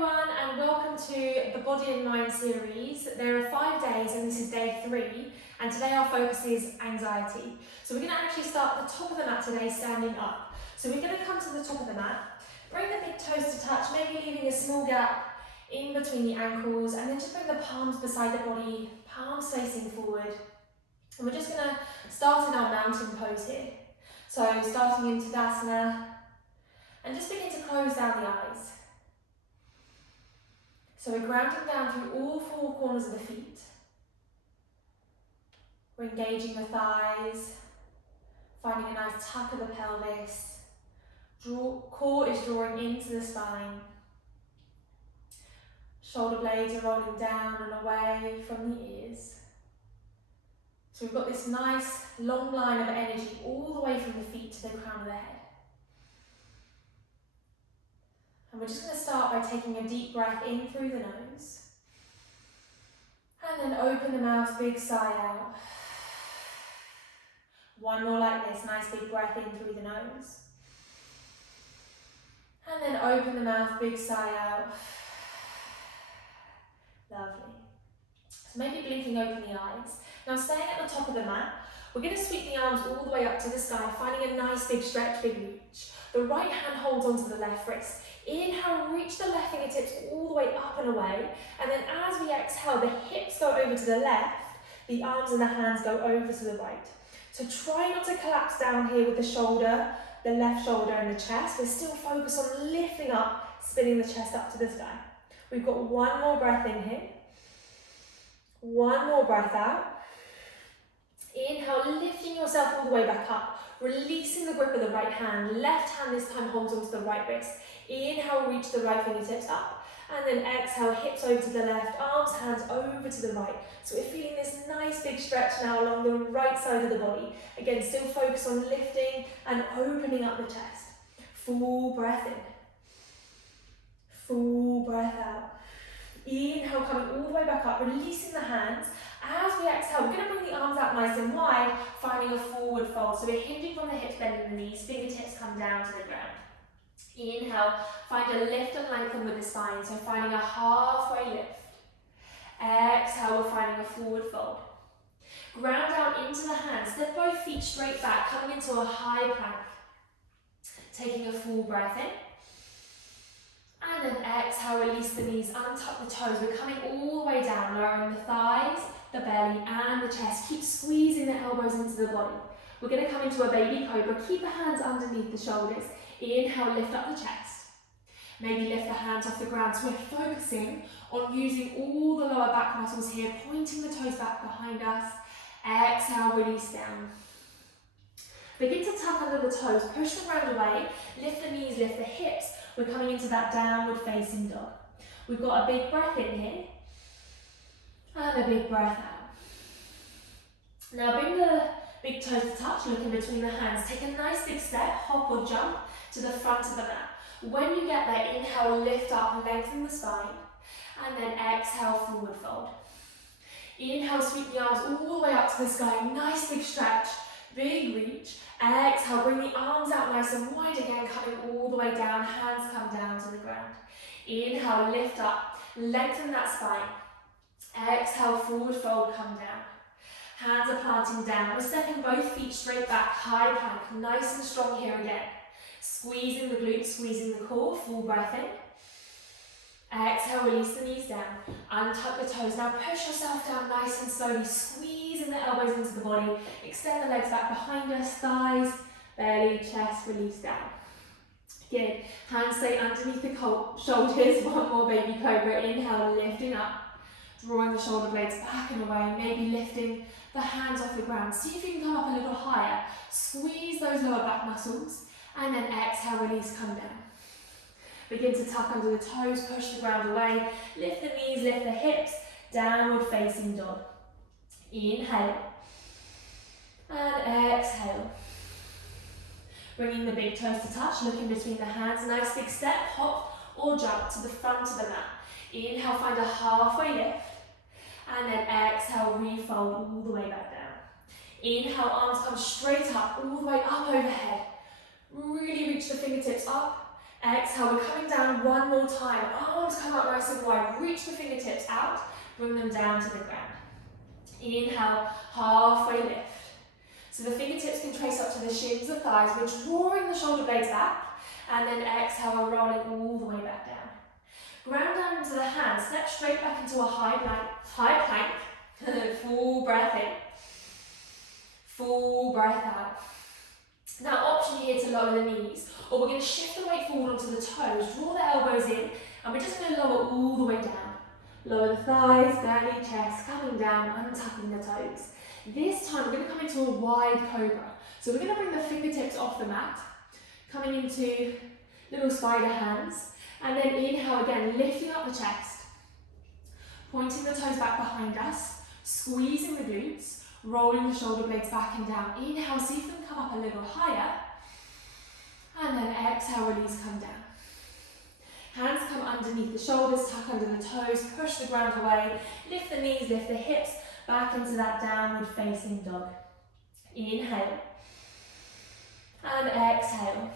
everyone, and welcome to the Body and Mind series. There are 5 days and this is day 3, and today our focus is anxiety. So we're going to actually start at the top of the mat today, standing up. So we're going to come to the top of the mat, bring the big toes to touch, maybe leaving a small gap in between the ankles, and then just bring the palms beside the body, palms facing forward. And we're just going to start in our mountain pose here. So starting in Tadasana, and just begin to close down the eyes. So we're grounding down through all 4 corners of the feet. We're engaging the thighs, finding a nice tuck of the pelvis. Core is drawing into the spine. Shoulder blades are rolling down and away from the ears. So we've got this nice long line of energy all the way from the feet to the crown of the head. And we're just going to start by taking a deep breath in through the nose. And then open the mouth, big sigh out. One more like this, nice big breath in through the nose. And then open the mouth, big sigh out. Lovely. So maybe blinking open the eyes. Now staying at the top of the mat, we're going to sweep the arms all the way up to the sky, finding a nice big stretch, big reach. The right hand holds onto the left wrist. Inhale, reach the left fingertips all the way up and away. And then as we exhale, the hips go over to the left, the arms and the hands go over to the right. So try not to collapse down here with the shoulder, the left shoulder and the chest. We're still focused on lifting up, spinning the chest up to the sky. We've got one more breath in here. One more breath out. Inhale, lifting yourself all the way back up, releasing the grip of the right hand. Left hand this time holds onto the right wrist. Inhale, reach the right fingertips up, and then exhale, hips over to the left, arms, hands over to the right. So we're feeling this nice big stretch now along the right side of the body. Again, still focus on lifting and opening up the chest. Full breath in. Full breath out. Inhale, coming all the way back up, releasing the hands. As we exhale, we're going to bring the arms out nice and wide, finding a forward fold. So we're hinging from the hips, bending the knees, fingertips come down to the ground. Inhale, find a lift and lengthen with the spine, so finding a halfway lift. Exhale, we're finding a forward fold. Ground down into the hands, step both feet straight back, coming into a high plank. Taking a full breath in. And then exhale, release the knees, untuck the toes. We're coming all the way down, lowering the thighs, the belly and the chest. Keep squeezing the elbows into the body. We're going to come into a baby cobra. Keep the hands underneath the shoulders. Inhale, lift up the chest. Maybe lift the hands off the ground. So we're focusing on using all the lower back muscles here, pointing the toes back behind us. Exhale, release down. Begin to tuck under the toes, push the ground away, lift the knees, lift the hips. We're coming into that downward facing dog. We've got a big breath in here, and a big breath out. Now bring the big toes to touch, look in between the hands. Take a nice big step, hop or jump to the front of the mat. When you get there, inhale, lift up, lengthen the spine, and then exhale, forward fold. Inhale, sweep the arms all the way up to the sky, nice big stretch, big reach. Exhale, bring the arms out nice and wide again, coming all the way down, hands come down to the ground. Inhale, lift up, lengthen that spine. Exhale, forward fold, come down. Hands are planting down. We're stepping both feet straight back, high plank, nice and strong here again. Squeezing the glutes, squeezing the core, full breath in. Exhale, release the knees down, untuck the toes. Now push yourself down nice and slowly, squeezing the elbows into the body. Extend the legs back behind us, thighs, belly, chest, release down. Good. Hands stay underneath the shoulders. One more baby cobra. Inhale, lifting up, drawing the shoulder blades back and away, maybe lifting the hands off the ground. See if you can come up a little higher. Squeeze those lower back muscles, and then exhale, release, come down. Begin to tuck under the toes, push the ground away, lift the knees, lift the hips, downward facing dog. Inhale, and exhale. Bringing the big toes to touch, look in between the hands, nice big step, hop or jump to the front of the mat. Inhale, find a halfway lift, and then exhale, refold all the way back down. Inhale, arms come straight up, all the way up overhead. Really reach the fingertips up. Exhale, we're coming down one more time. Arms come out nice and wide. Reach the fingertips out. Bring them down to the ground. Inhale, halfway lift. So the fingertips can trace up to the shins of thighs. We're drawing the shoulder blades back. And then exhale, we're rolling all the way back down. Ground down into the hands. Step straight back into a high plank. Full breath in. Full breath out. Now, option here to lower the knees, or we're going to shift the weight forward onto the toes, draw the elbows in, and we're just going to lower all the way down. Lower the thighs, belly, chest, coming down, untucking the toes. This time, we're going to come into a wide cobra. So we're going to bring the fingertips off the mat, coming into little spider hands, and then inhale again, lifting up the chest, pointing the toes back behind us, squeezing the glutes, rolling the shoulder blades back and down. Inhale, see them come up a little higher. And then exhale, release, come down. Hands come underneath the shoulders, tuck under the toes, push the ground away. Lift the knees, lift the hips, back into that downward facing dog. Inhale. And exhale.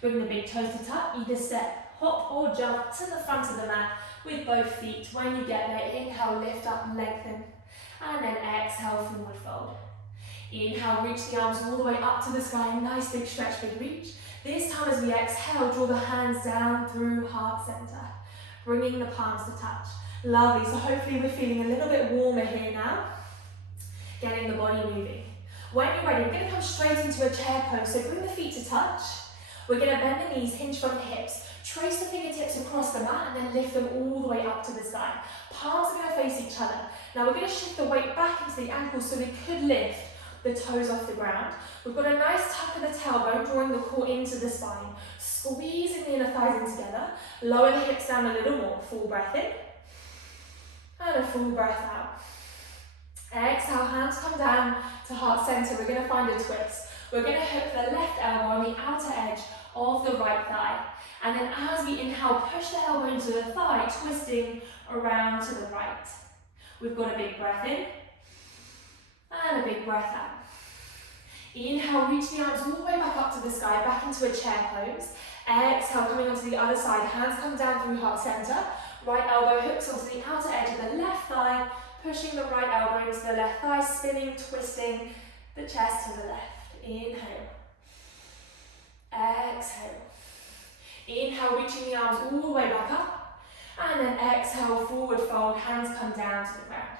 Bring the big toes to tuck, either step, hop or jump to the front of the mat with both feet. When you get there, inhale, lift up, lengthen. And then exhale, forward fold. Inhale, reach the arms all the way up to the sky. Nice big stretch, big reach. This time as we exhale, draw the hands down through heart center. Bringing the palms to touch. Lovely, so hopefully we're feeling a little bit warmer here now. Getting the body moving. When you're ready, we're going to come straight into a chair pose. So bring the feet to touch. We're going to bend the knees, hinge from the hips. Trace the fingertips across the mat and then lift them all the way up to the sky. Palms are going to face each other. Now we're going to shift the weight back into the ankles so we could lift the toes off the ground. We've got a nice tuck of the tailbone, drawing the core into the spine. Squeezing the inner thighs in together. Lower the hips down a little more. Full breath in. And a full breath out. Exhale, hands come down to heart center. We're going to find a twist. We're going to hook the left elbow on the outer edge of the right thigh. And then as we inhale, push the elbow into the thigh, twisting around to the right. We've got a big breath in. And a big breath out. Inhale, reach the arms all the way back up to the sky, back into a chair pose. Exhale, coming onto the other side, hands come down through heart center. Right elbow hooks onto the outer edge of the left thigh, pushing the right elbow into the left thigh, spinning, twisting the chest to the left. Inhale. Exhale. Inhale, reaching the arms all the way back up. And then exhale, forward fold, hands come down to the ground.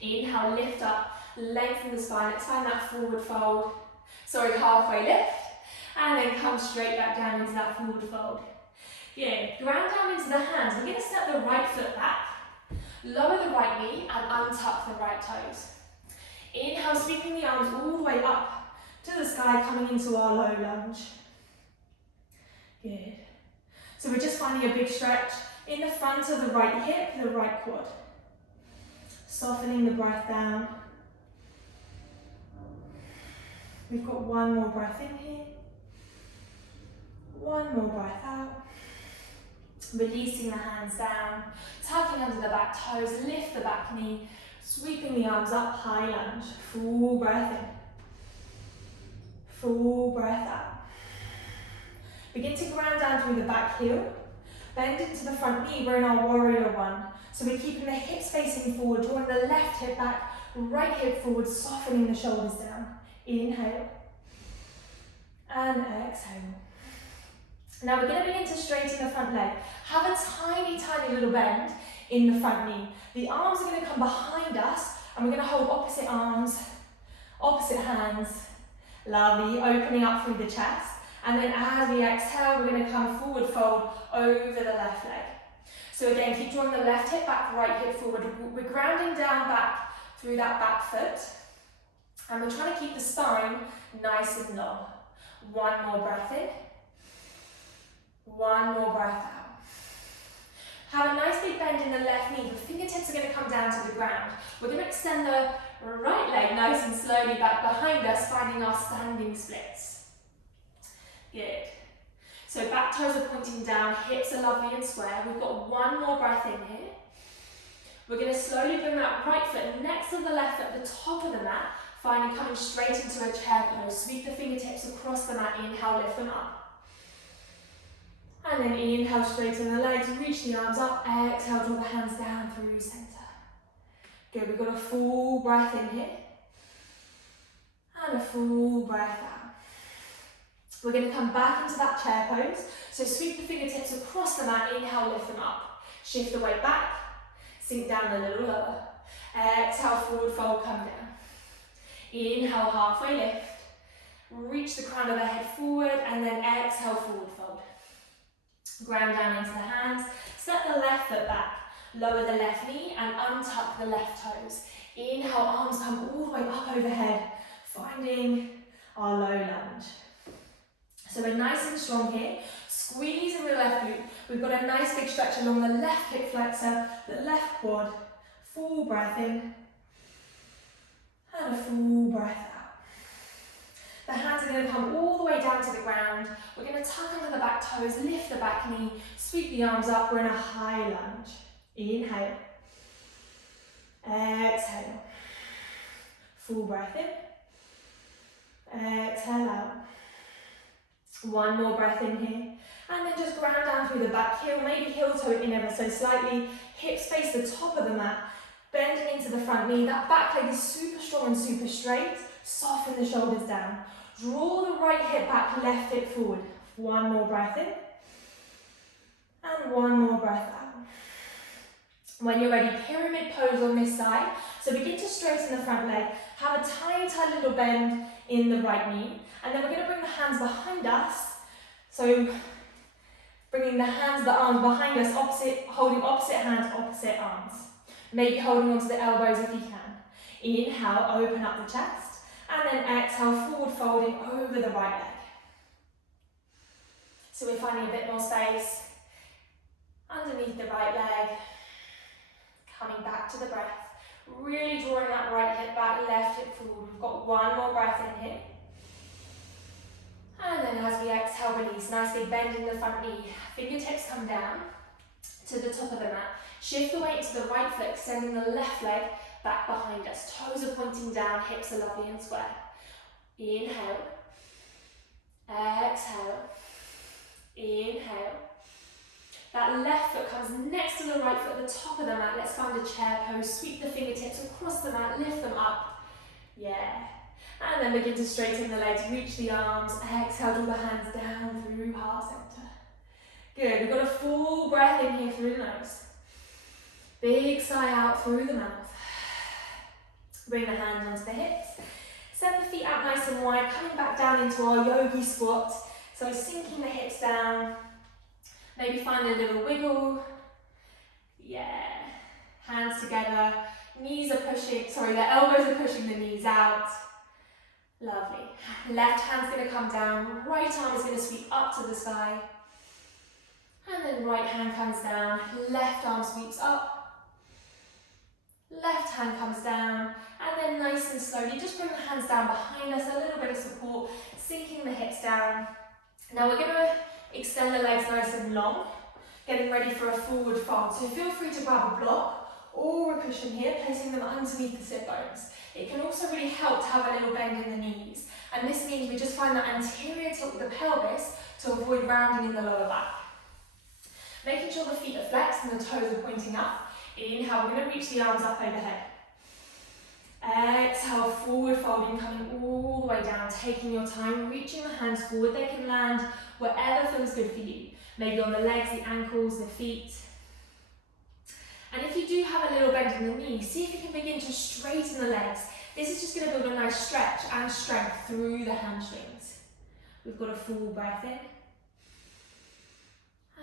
Inhale, lift up, lengthen the spine, let's find that forward fold. Sorry, halfway lift. And then come straight back down into that forward fold. Good. Ground down into the hands. We're going to step the right foot back, lower the right knee, and untuck the right toes. Inhale, sweeping the arms all the way up to the sky, coming into our low lunge. Good. So we're just finding a big stretch in the front of the right hip, the right quad. Softening the breath down. We've got one more breath in here. One more breath out. Releasing the hands down, tucking under the back toes, lift the back knee, sweeping the arms up, high lunge. Full breath in. Full breath out. Begin to ground down through the back heel. Bend into the front knee, we're in our warrior one. So we're keeping the hips facing forward, drawing the left hip back, right hip forward, softening the shoulders down. Inhale. And exhale. Now we're going to begin to straighten the front leg. Have a tiny, tiny little bend in the front knee. The arms are going to come behind us, and we're going to hold opposite arms, opposite hands. Lovely, opening up through the chest. And then as we exhale, we're going to come forward fold over the left leg. So again, keep drawing the left hip back, right hip forward. We're grounding down back through that back foot. And we're trying to keep the spine nice and long. One more breath in. One more breath out. Have a nice big bend in the left knee. The fingertips are going to come down to the ground. We're going to extend the right leg nice and slowly back behind us, finding our standing splits. Good. So back toes are pointing down, hips are lovely and square. We've got one more breath in here. We're going to slowly bring that right foot next to the left foot at the top of the mat, finding coming straight into a chair pose. Sweep the fingertips across the mat, inhale, lift them up. And then inhale, straighten the legs, reach the arms up, exhale, draw the hands down through center. Good, we've got a full breath in here. And a full breath out. We're going to come back into that chair pose. So sweep the fingertips across the mat, inhale, lift them up. Shift the weight back, sink down a little lower. Exhale, forward fold, come down. Inhale, halfway lift. Reach the crown of the head forward, and then exhale, forward fold. Ground down into the hands. Step the left foot back. Lower the left knee and untuck the left toes. Inhale, arms come all the way up overhead, finding our low lunge. So we're nice and strong here. Squeezing the left glute. We've got a nice big stretch along the left hip flexor, the left quad. Full breath in. And a full breath out. The hands are going to come all the way down to the ground. We're going to tuck under the back toes, lift the back knee, sweep the arms up. We're in a high lunge. Inhale. Exhale. Full breath in. Exhale out. One more breath in here. And then just ground down through the back heel, maybe heel toe in ever so slightly. Hips face the top of the mat. Bending into the front knee. That back leg is super strong and super straight. Soften the shoulders down. Draw the right hip back, left hip forward. One more breath in. And one more breath out. When you're ready, pyramid pose on this side. So begin to straighten the front leg. Have a tiny, tiny little bend in the right knee. And then we're going to bring the hands behind us. So bringing the arms behind us, holding opposite hands, opposite arms. Maybe holding onto the elbows if you can. Inhale, open up the chest. And then exhale, forward folding over the right leg. So we're finding a bit more space underneath the right leg. Coming back to the breath. Really drawing that right hip back, left hip forward. We've got one more breath in here. And then as we exhale, release. Nice big bend in the front knee. Fingertips come down to the top of the mat. Shift the weight to the right foot, extending the left leg back behind us. Toes are pointing down, hips are lovely and square. Inhale. Exhale. Inhale. That left foot comes next to the right foot at the top of the mat. Let's find a chair pose. Sweep the fingertips across the mat, lift them up. Yeah. And then begin to straighten the legs, reach the arms. Exhale, draw the hands down through heart center. Good, we've got a full breath in here through the nose. Big sigh out through the mouth. Bring the hands onto the hips. Send the feet out nice and wide, coming back down into our yogi squat. So sinking the hips down. Maybe find a little wiggle. Yeah. Hands together. Knees are pushing, the elbows are pushing the knees out. Lovely. Left hand's going to come down. Right arm is going to sweep up to the sky. And then right hand comes down. Left arm sweeps up. Left hand comes down. And then nice and slowly, just bring the hands down behind us. A little bit of support. Sinking the hips down. Now we're going to extend the legs nice and long, getting ready for a forward fold. So feel free to grab a block or a cushion here, placing them underneath the sit bones. It can also really help to have a little bend in the knees. And this means we just find that anterior tilt with the pelvis to avoid rounding in the lower back. Making sure the feet are flexed and the toes are pointing up. Inhale, we're going to reach the arms up overhead. Exhale, forward folding, coming all the way down, taking your time, reaching the hands forward. They can land wherever feels good for you. Maybe on the legs, the ankles, the feet. And if you do have a little bend in the knee, see if you can begin to straighten the legs. This is just going to build a nice stretch and strength through the hamstrings. We've got a full breath in.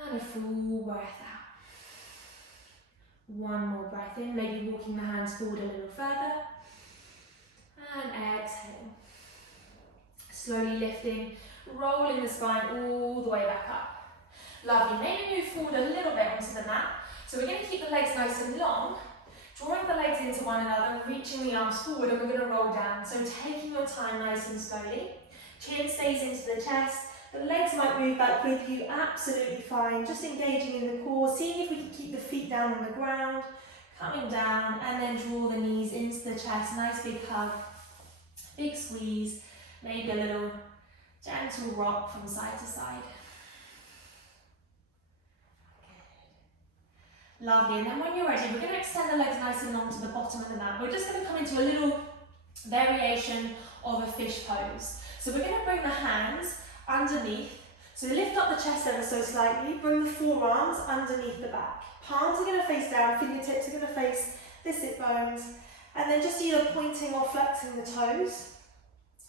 And a full breath out. One more breath in, maybe walking the hands forward a little further. And exhale. Slowly lifting, rolling the spine all the way back up. Lovely. Maybe move forward a little bit onto the mat. So we're going to keep the legs nice and long, drawing the legs into one another, reaching the arms forward, and we're going to roll down. So taking your time nice and slowly. Chin stays into the chest. The legs might move back with you, absolutely fine. Just engaging in the core, seeing if we can keep the feet down on the ground, coming down, and then draw the knees into the chest. Nice big hug, big squeeze, maybe a little gentle rock from side to side. And exhale. One more breath in. And exhale. Lovely. And then when you're ready, we're going to extend the legs nice and long to the bottom of the mat. We're just going to come into a little variation of a fish pose. So we're going to bring the hands underneath. So lift up the chest ever so slightly, bring the forearms underneath the back. Palms are going to face down, fingertips are going to face the sit bones, and then just either pointing or flexing the toes.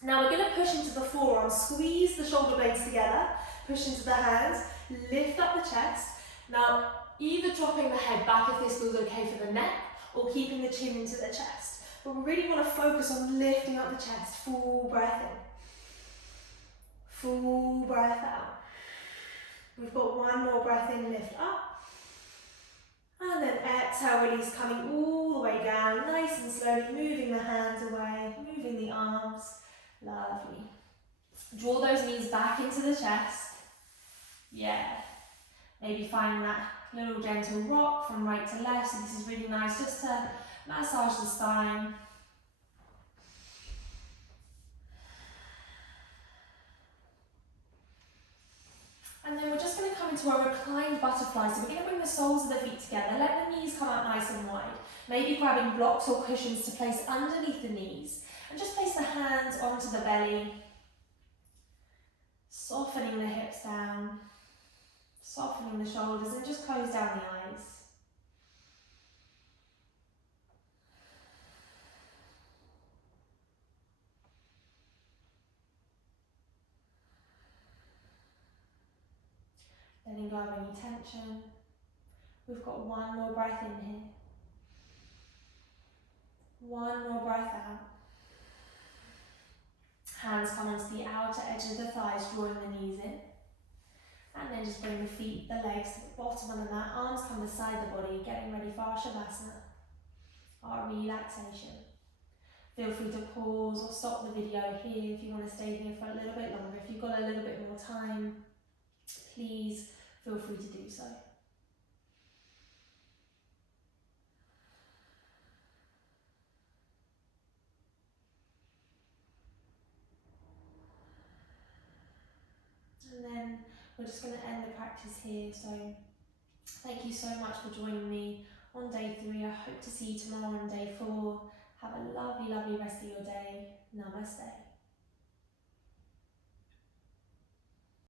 Now we're going to push into the forearms, squeeze the shoulder blades together, push into the hands, lift up the chest. Now either dropping the head back if this feels okay for the neck, or keeping the chin into the chest. But we really want to focus on lifting up the chest, full breath in. Full breath out. We've got one more breath in, lift up. And then exhale, release, coming all the way down, nice and slowly, moving the hands away, moving the arms. Lovely. Draw those knees back into the chest. Yeah. Maybe find that little gentle rock from right to left. So this is really nice just to massage the spine. And then we're just going to come into a reclined butterfly. So we're going to bring the soles of the feet together. Let the knees come out nice and wide. Maybe grabbing blocks or cushions to place underneath the knees. And just place the hands onto the belly. Softening the hips down. Softening the shoulders, and just close down the eyes. Letting go of any tension. We've got one more breath in here. One more breath out. Hands come onto the outer edge of the thighs, drawing the knees in. And then just bring the feet, the legs to the bottom of the mat. Arms come beside the body, getting ready for our Shavasana, our relaxation. Feel free to pause or stop the video here if you want to stay here for a little bit longer. If you've got a little bit more time, please feel free to do so. And then we're just going to end the practice here. So thank you so much for joining me on day 3. I hope to see you tomorrow on day 4. Have a lovely, lovely rest of your day. Namaste.